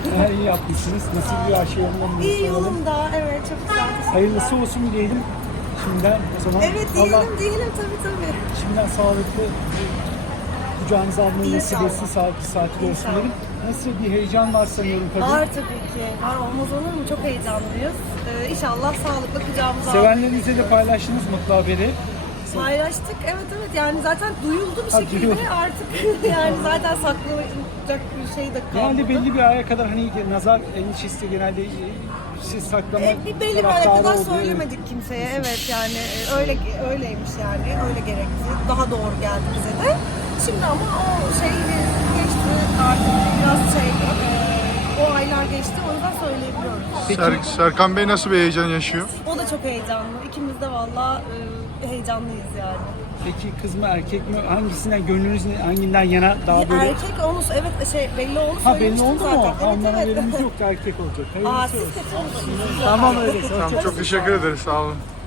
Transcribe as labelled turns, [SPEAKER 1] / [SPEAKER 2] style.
[SPEAKER 1] İyi yapmışsınız. Nasıl bir aşı yolunda mı?
[SPEAKER 2] İyi yolunda, evet çok güzel. Teşekkürler.
[SPEAKER 1] Hayırlısı olsun diyelim. Şimdiden o zaman
[SPEAKER 2] Evet
[SPEAKER 1] Allah
[SPEAKER 2] diyelim tabii.
[SPEAKER 1] şimdiden sağlıklı kucağınıza almayı nasip
[SPEAKER 2] İnşallah.
[SPEAKER 1] etsin. Sağlıklı saatli olsun
[SPEAKER 2] İnşallah.
[SPEAKER 1] diyelim. Nasıl bir heyecan var sanıyorum tabii.
[SPEAKER 2] Var tabii ki. Var olmaz olur mu? Çok heyecanlıyız. İnşallah sağlıklı kucağımıza
[SPEAKER 1] Sevenlerinizle de paylaştınız mutlu haberi.
[SPEAKER 2] paylaştık. Evet yani zaten duyuldu bir şekilde
[SPEAKER 1] duyuldu.
[SPEAKER 2] artık yani zaten saklayacak bir şey de kalmadı.
[SPEAKER 1] Genelde belli bir aya kadar hani nazar endişesi de genelde siz saklama
[SPEAKER 2] Bir belli bir aya
[SPEAKER 1] taraftarı
[SPEAKER 2] kadar
[SPEAKER 1] oluyor.
[SPEAKER 2] söylemedik kimseye. Evet yani öyleymiş yani. Öyle gerekti. Daha doğru geldi bize de. Şimdi ama o şey geçti artık biraz o aylar geçti. O yüzden söyleyebiliyorum.
[SPEAKER 3] Serkan Bey nasıl bir heyecan yaşıyor?
[SPEAKER 2] O da çok heyecanlı. İkimiz de valla heyecanlıyız yani.
[SPEAKER 1] Peki kız mı erkek mi hangisinden gönlünüz hanginden yana daha böyle?
[SPEAKER 2] Erkek onu belli oldu
[SPEAKER 1] Ha belli
[SPEAKER 2] söylemiştim
[SPEAKER 1] oldu mu?
[SPEAKER 2] zaten.
[SPEAKER 1] Ondan
[SPEAKER 2] Evet.
[SPEAKER 1] haberimiz yoktu erkek olacak.
[SPEAKER 2] Aa
[SPEAKER 1] Hayırlısı
[SPEAKER 2] siz
[SPEAKER 1] olsun.
[SPEAKER 2] kaçırmışsınız.
[SPEAKER 1] Tamam öyle.
[SPEAKER 3] Tamam, çok teşekkür ederiz. Sağ olun.